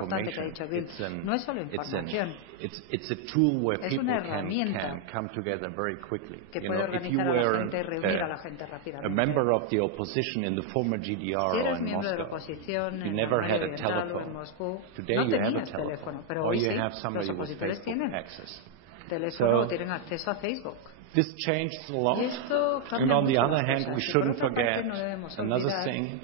importante que ha dicho Bill. No es solo información. It's a tool where Es people una herramienta can come together very quickly. que You puede know, if you organizar a la were gente, reunir a la gente rápidamente. a member of the opposition in the former Si GDR or eres in miembro de la Moscow, oposición you en never Mario had a Oriental o en telephone. Moscú, Today no you have a tenías telephone, teléfono, pero or hoy you sí, have los somebody with opositores Facebook tienen access. teléfono o tienen acceso a Facebook. This changed a lot. Y esto And cambia on the mucho other las hand, cosas. we Y por shouldn't otra parte, forget no debemos another olvidar thing.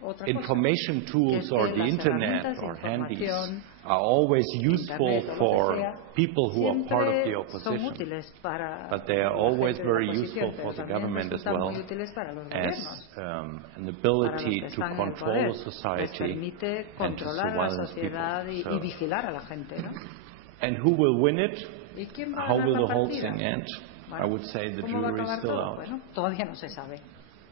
otra cosa, Information que tools es or que the las internet herramientas de or handies información, are always useful internet o lo que for sea, people who are part of the siempre son opposition. útiles para But they are la always gente de la very oposición, useful pero for the también government as resultan well muy útiles para los as gobiernos, an para los ability que to están en el control poder. the Les society permite and to controlar a la surveillance sociedad people. y vigilar a la gente, ¿no? And who will win it? ¿Y quién va a How ganar will la the whole partida? thing end? I would say the ¿Cómo va a jury is acabar still todo? out. Bueno, todavía no se sabe.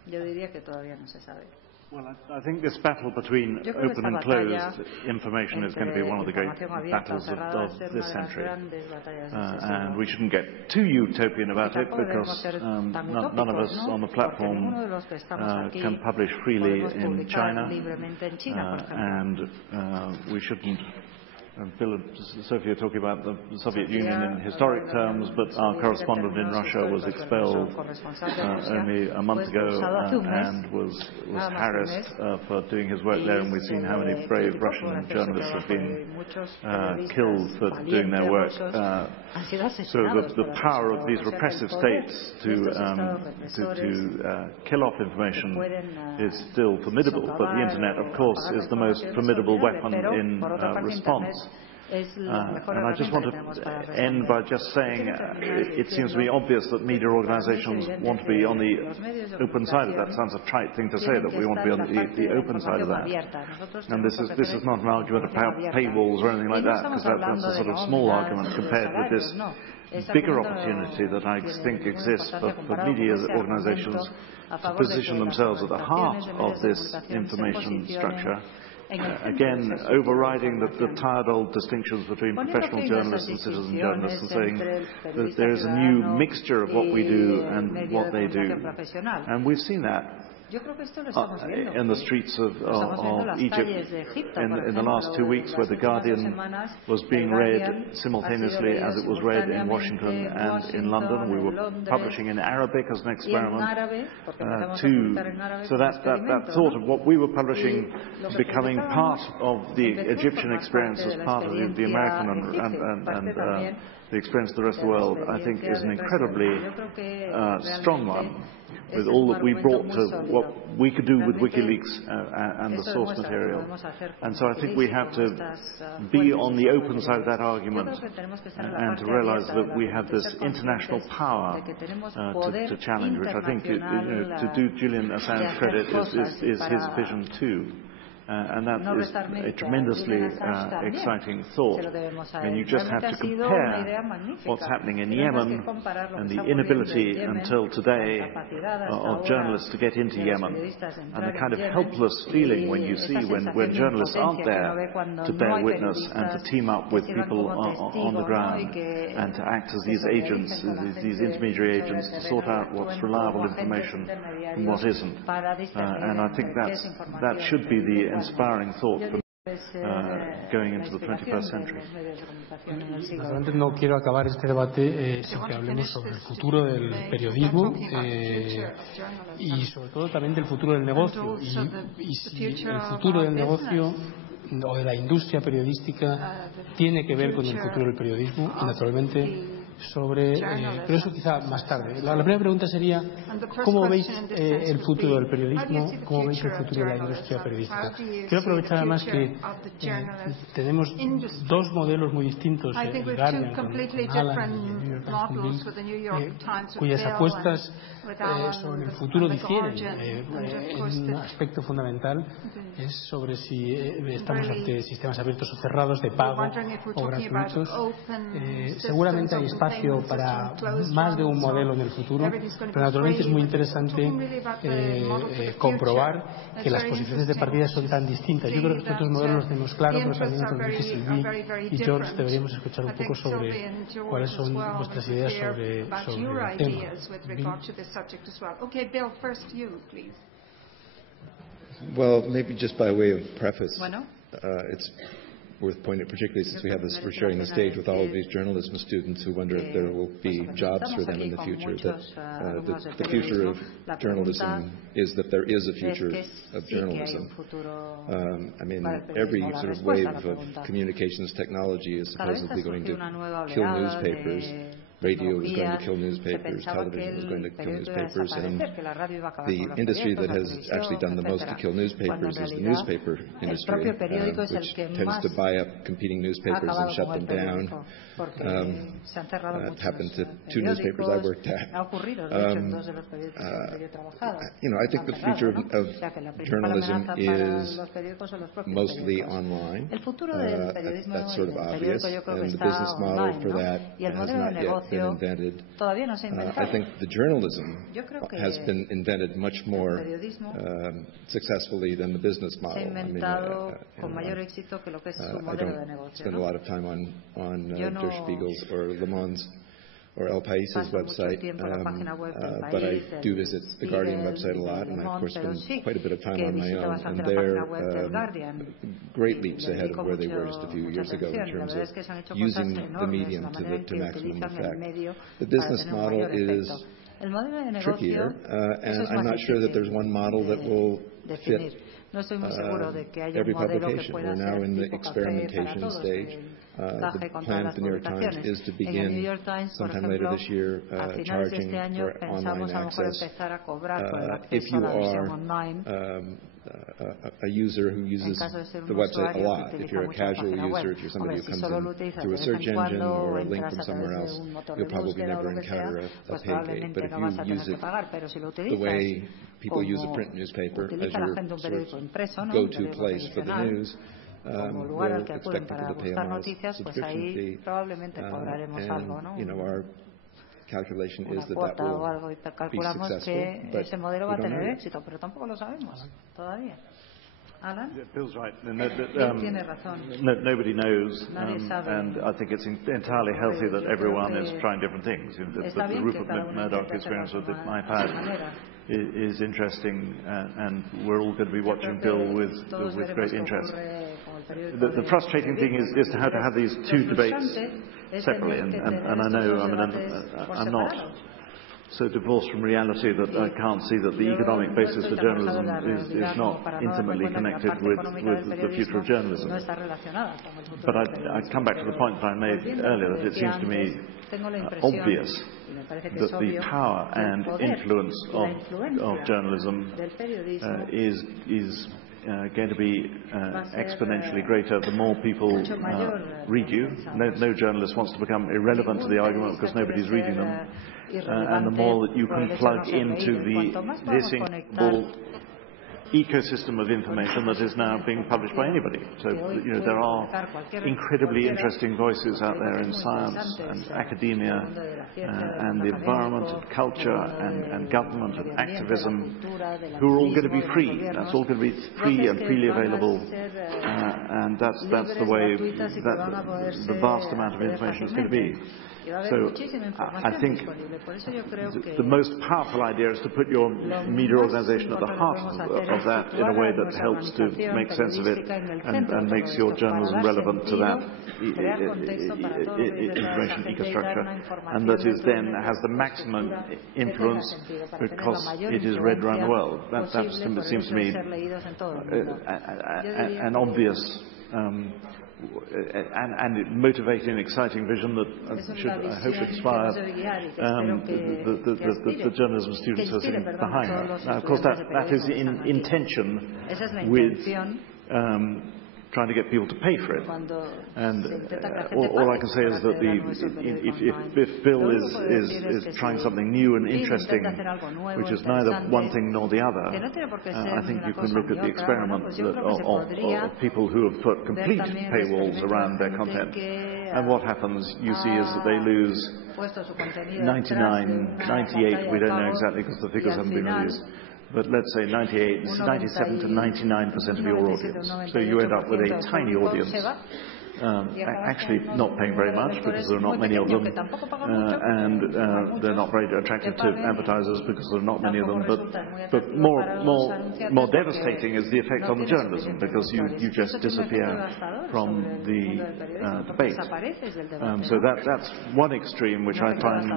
Yo diría que todavía no se sabe. Well, I think this battle between Yo creo que open and esta batalla closed information is going to be entre one of the great información abierta o battles cerrada va a of ser this una de las century. grandes batallas de este siglo. And we shouldn't get too utopian about it Tampoco debemos because ser tan none of us utópicos, ¿no? on the Porque platform ninguno de los que estamos aquí can publish freely podemos in publicar China. libremente en China, por ejemplo. And we shouldn't. Bill and Sophie are talking about the Soviet Union in historic terms, but our correspondent in Russia was expelled only a month ago and was harassed for doing his work there, and we've seen how many brave Russian journalists have been killed for doing their work. So the power of these repressive states to kill off information is still formidable, but the internet, of course, is the most formidable weapon in response. And I just want to end by just saying it seems to me obvious that media organizations want to be on the open side of that. It sounds a trite thing to say, that we want to be on the open side of that. And this is not an argument about paywalls or anything like that, because that's a sort of small argument compared with this bigger opportunity that I think exists for media organizations to position themselves at the heart of this information structure. Again, overriding the tired old distinctions between professional journalists and citizen journalists, and saying that there is a new mixture of what we do and what they do. And we've seen that in the streets of Egypt in the last 2 weeks, where The Guardian was being read simultaneously as it was read in Washington and in London. We were publishing in Arabic as an experiment too. So that thought of what we were publishing becoming part of the Egyptian experience as part of the American and the experience of the rest of the world, I think is an incredibly strong one, with all that we brought to what we could do with Wikileaks and the source material. And so I think we have to be on the open side of that argument and to realize that we have this international power to challenge, which I think, to do Julian Assange credit, is his vision too. And that is a tremendously exciting thought. And you just have to compare what's happening in Yemen and the inability until today of journalists to get into Yemen, and the kind of helpless feeling when you see when journalists aren't there to bear witness and to team up with people on the ground and to act as these agents, these intermediary agents, to sort out what's reliable information and what isn't. And I think that should be the inspiring thought for going into the 21st century. Naturalmente no quiero acabar este debate sin que hablemos sobre el futuro del periodismo y sobre todo también del futuro del negocio. Y si el futuro del negocio o de la industria periodística tiene que ver con el futuro del periodismo, y naturalmente pero eso quizá más tarde. La primera pregunta sería: ¿cómo veis el futuro del periodismo? ¿Cómo veis el futuro de la industria periodística? Quiero aprovechar además que tenemos dos modelos muy distintos, el Guardian con Alan y el New York Times, cuyas apuestas sobre el futuro difieren. Un aspecto fundamental es sobre si estamos ante sistemas abiertos o cerrados, de pago o gratuitos. Seguramente hay espacio para más de un modelo en el futuro, pero naturalmente es muy interesante comprobar que las posiciones de partida son tan distintas. Yo creo que estos dos modelos los tenemos claros, pero también, como dice Sylvie y George, deberíamos escuchar un poco sobre cuáles son vuestras ideas sobre el tema. Well, maybe just by way of preface, it's worth pointing, particularly since we're sharing the stage with all of these journalism students who wonder if there will be jobs for them in the future. That the future of journalism is that there is a future of journalism. I mean, every sort of wave of communications technology is supposedly going to kill newspapers. Radio was going to kill newspapers, television was going to kill newspapers, and the industry that has actually done the most to kill newspapers is the newspaper industry, which tends to buy up competing newspapers and shut them down. That happened to two newspapers I worked at. I think the future of journalism is mostly online. That's sort of obvious, and the business model for that has not yet been invented. I think the journalism has been invented much more successfully than the business model. I mean, I don't spend a lot of time on Der Spiegel's or Le Monde's or El País's website, but I do visit the Guardian website a lot, and I, of course, spend quite a bit of time on my own, and they're great leaps ahead of where they were just a few years ago in terms of using the medium to maximum effect. The business model is trickier, and I'm not sure that there's one model that will fit every publication. We're now in the experimentation stage. The plan at the New York Times is to begin sometime later this year charging for online access. If you are a user who uses the website a lot, if you're a casual user, if you're somebody who comes in through a search engine or a link from somewhere else, you'll probably never encounter a pay gate. But if you use it the way people use a print newspaper as your sort of go-to place for the news, we'll expect people to pay a modest subscription fee. And, our calculation is that will be successful, but we don't know. Yeah, Bill's right. Nobody knows, and I think it's entirely healthy that everyone is trying different things. The Rupert Murdoch experience with the iPad is interesting, and we're all going to be watching Bill with great interest. The frustrating thing is how to have these two debates separately, and I know I'm not so divorced from reality that I can't see that the economic basis for journalism is not intimately connected with the future of journalism. But I come back to the point that I made earlier, that it seems to me obvious that the power and influence of journalism is going to be exponentially greater the more people read you. No journalist wants to become irrelevant to the argument because nobody's reading them. And the more that you can plug into this incredible ecosystem of information that is now being published by anybody. So, there are incredibly interesting voices out there in science and academia and the environment and culture and government and activism who are all going to be free. That's all going to be free and freely available, and that's the way that the vast amount of information is going to be. So I think the most powerful idea is to put your media organization at the heart of that in a way that helps to make sense of it and makes your journalism relevant to that information ecostructure, and that is then has the maximum influence because it is read around the world. That seems to me an obvious and motivating and exciting vision that I hope inspire the journalism students who are sitting behind that. Now, of course, that is in tension with trying to get people to pay for it. And all I can say is that if Bill is trying something new and interesting, which is neither one thing nor the other, I think you can look at the experiment of people who have put complete paywalls around their content. And what happens, you see, is that they lose 99, 98, we don't know exactly because the figures haven't been released, but let's say 97 to 99% of your audience. So you end up with a tiny audience actually not paying very much because there are not many of them, and they're not very attractive to advertisers because there are not many of them. But more devastating is the effect on the journalism, because you just disappear from the debate. So that's one extreme which I find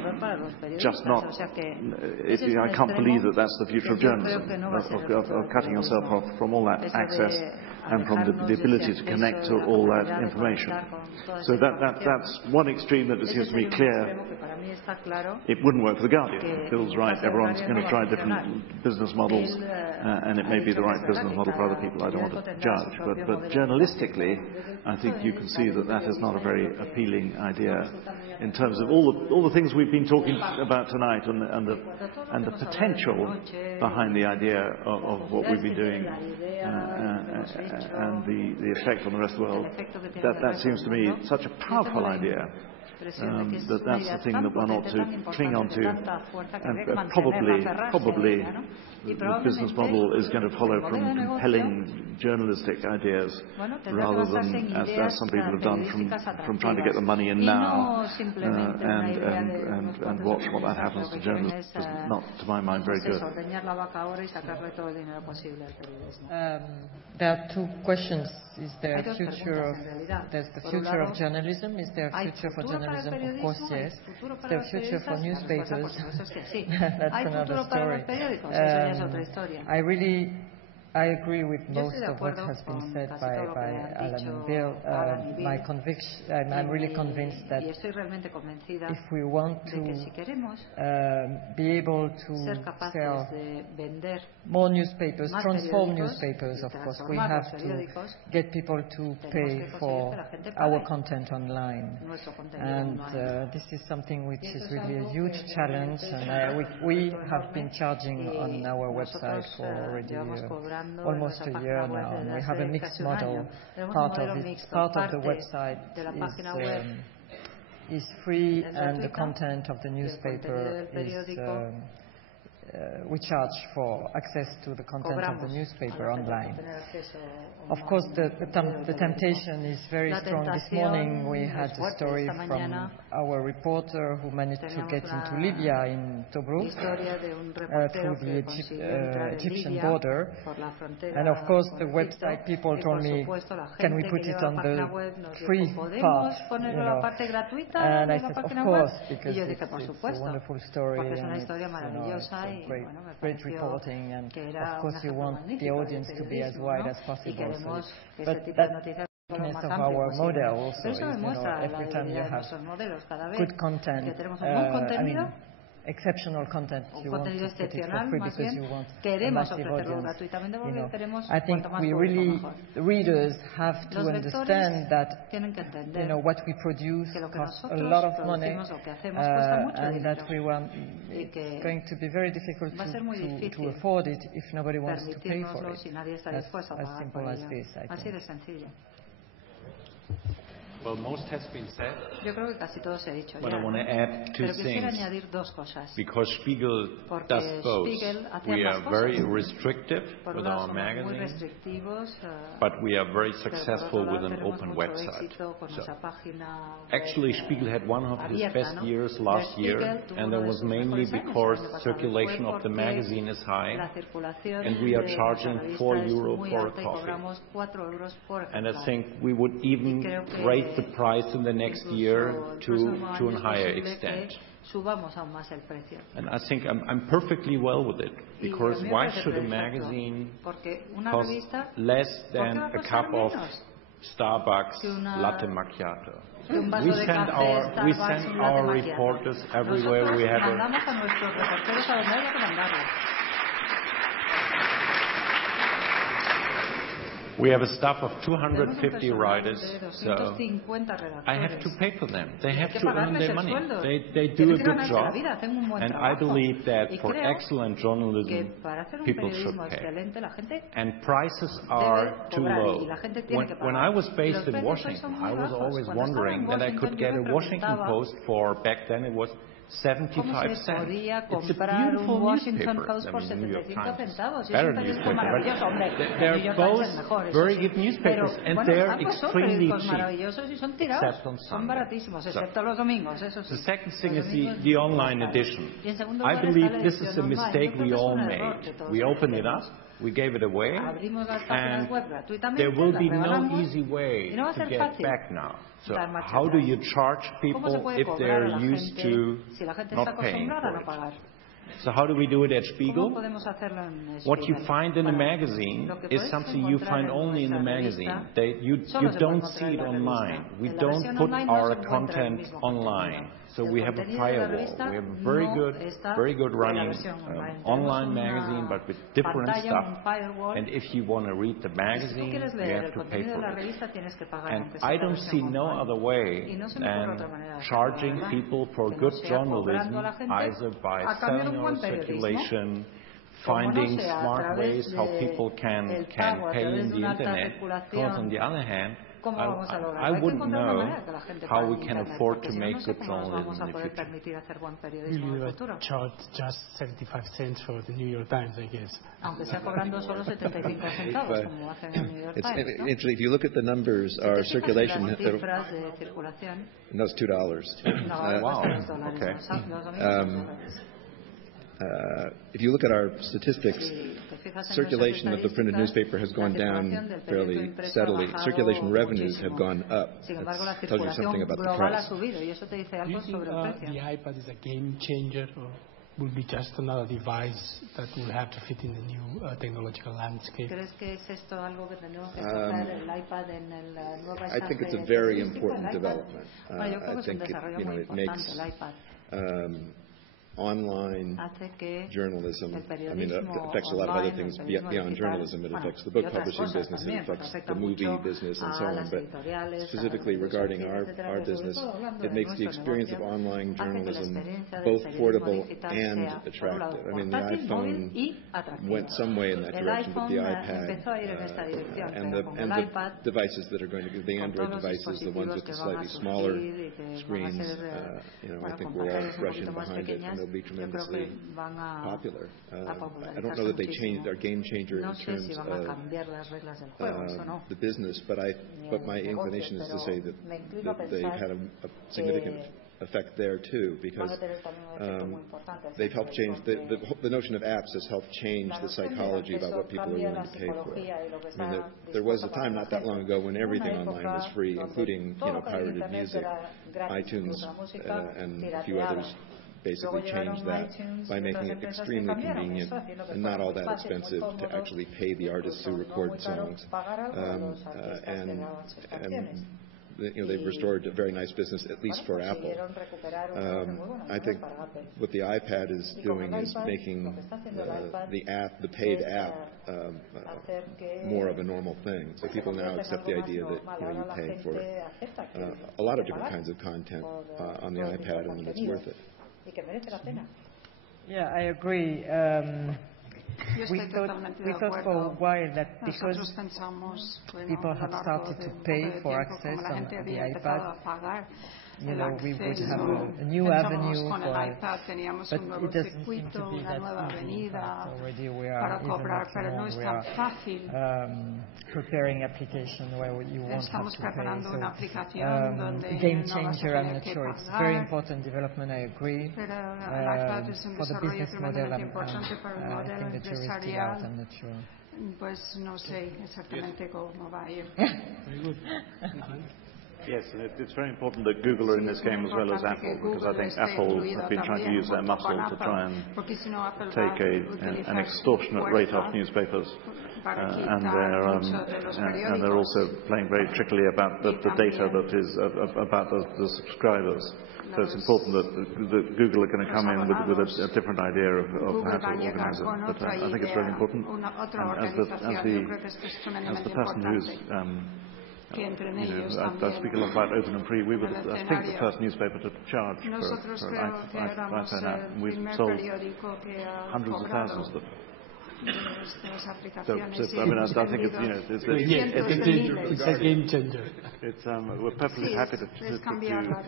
just not. I can't believe that that's the future of journalism, of cutting yourself off from all that access and from the ability to connect to all that information. So that's one extreme that seems to be clear. It wouldn't work for The Guardian. Bill's right, everyone's going to try different business models, and it may be the right business model for other people. I don't want to judge. But journalistically, I think you can see that is not a very appealing idea in terms of all the things we've been talking about tonight, and the potential behind the idea of what we've been doing, and the effect on the rest of the world. That seems to me such a powerful idea. That's the thing that one ought to cling on to, and probably the business model is going to follow from compelling journalistic ideas rather than, as some people have done, from trying to get the money in now and watch what that happens to journalism. Is not, to my mind, very good. There are two questions. Is there a future there's the future of journalism? Is there a future for journalism? Of course, yes. Is there a future for newspapers? That's another story. I agree with most of what has been said by Alan and Bill. My conviction, I'm really convinced that if we want to be able to sell more newspapers, transform newspapers, of course, we have to get people to pay for our content online. And this is something which is really a huge challenge. And we have been charging on our website for already almost a year now, and we have a mixed model. Part of the website is free, and the content of the newspaper is we charge for access to the content of the newspaper online. Of course, the temptation is very strong. This morning we had a story from our reporter who managed to get into Libya in Tobruk through the Egyptian border. And of course the website people told me, can we put it on the free part? And I said, of course, because it's a wonderful story, and it's great reporting, and of course you want the audience to be as wide as possible. But that's the weakness of our model also, is, every time you have good content, exceptional content, you want to put it for free because you want a massive audience. I think the readers have to understand that what we produce costs a lot of money, and that it's going to be very difficult to afford it if nobody wants to pay for it. That's as simple as this, I think. Well, most has been said. Yo creo que casi todo se ha dicho But ya, I want to add two pero quisiera things. añadir dos cosas. Because Spiegel does both. We are very restrictive Por with un lado, our somos muy magazine, restrictivos, but we are very pero por successful otro with lado, an tenemos open mucho website. éxito con So, nuestra página actually, Spiegel had one of his abierta, best ¿no? years last year, and that was mainly because circulation of the magazine is high, and we are charging €4 for a coffee. And I think we would even raise the price in the next year to a higher extent. And I think I'm perfectly well with it, because why should a magazine cost less than a cup of Starbucks latte macchiato? We send our reporters everywhere we have We have a staff of 250 writers, so I have to pay for them. They have to earn their money. They do a good job, and I believe that for excellent journalism, people should pay. And prices are too low. When I was based in Washington, I was always wondering that I could get a Washington Post for, back then it was 75 cents. It's a beautiful newspaper. I mean, New York Times is a better newspaper, but they're both very good newspapers, and they're extremely cheap, except on Sunday. The second thing is the online edition. I believe this is a mistake we all made. We opened it up, we gave it away, and there will be no easy way to get back now. So how do you charge people if they're used to not paying for it? So how do we do it at Spiegel? What you find in a magazine is something you find only in the magazine. You don't see it online. We don't put our content online. So we have a firewall. We have a very good running online magazine, but with different stuff. And if you want to read the magazine, you have to pay for it. And I don't see no other way than charging people for good journalism, either by selling our circulation, finding smart ways how people can pay in the internet. Because on the other hand, I wouldn't know how we can afford to make good journalism in the future. You would charge just 75 cents for the New York Times, I guess. If you look at the numbers, our circulation, and that's $2. Wow. Okay. If you look at our statistics, circulation of the printed newspaper has gone down fairly steadily. Circulation revenues have gone up. That tells you something about the price. Do you think the iPad is a game changer, or will be just another device that will have to fit in the new technological landscape? I think it's a very important development. I think it makes online journalism, I mean, it affects a lot of other things beyond journalism. It affects the book publishing business, it affects the movie business, and so on. But specifically regarding our business, it makes the experience of online journalism both portable and attractive. I mean, the iPhone went some way in that direction, but the iPad and the devices that are going to be the Android devices, the ones with the slightly smaller screens, I think we're all rushing behind it. And they'll be tremendously popular. I don't know that they changed our game changer in terms of the business, but my inclination is to say that they've had a significant effect there too, because they've helped change the notion of apps has helped change the psychology about what people are willing to pay for. I mean, there was a time not that long ago when everything online was free, including pirated music. iTunes and a few others basically changed that by making it extremely convenient and not all that expensive to actually pay the artists who record songs. They've restored a very nice business, at least for Apple. I think what the iPad is doing is making the paid app, more of a normal thing. So people now accept the idea that you pay for a lot of different kinds of content on the iPad, and it's worth it. Yeah, I agree. We thought for a while that because people have started to pay for access on the iPad, we would have a new avenue for it, but it doesn't seem to be that easy. Already we are preparing application where you won't have to pay. So game changer, I'm not sure. It's a very important development, I agree. For the business model, I think the jury is still out, I'm not sure. Pues no sé exactamente cómo va a ir. Very good. Yes, and it's very important that Google are in this game as well as Apple, because I think Apple have been trying to use their muscle to try and take an extortionate rate off newspapers, and they're also playing very trickily about the data that is about the subscribers. So it's important that Google are going to come in with a different idea of how to organize it. But I think it's very important, and as the person who's I speak a lot about open and free. We were, I think, the first newspaper to charge for iPhone app, and we've sold hundreds of thousands of them. las aplicaciones. I mean, I think it's, you know, it's a game changer. We're perfectly happy to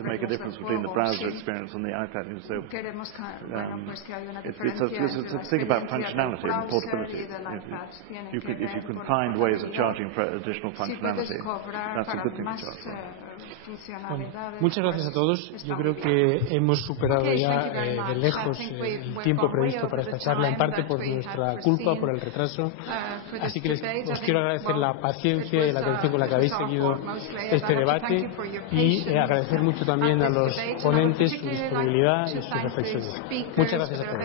make a difference between the browser experience and the iPad. So it's a thing about functionality and portability. If you can find ways of charging for additional functionality, that's a good thing to charge for. Bueno, muchas gracias a todos. Yo creo que hemos superado ya de lejos el tiempo previsto para esta charla, en parte por nuestra culpa, por el retraso. Así que os quiero agradecer la paciencia y la atención con la que habéis seguido este debate y agradecer mucho también a los ponentes su disponibilidad y sus reflexiones. Muchas gracias a todos.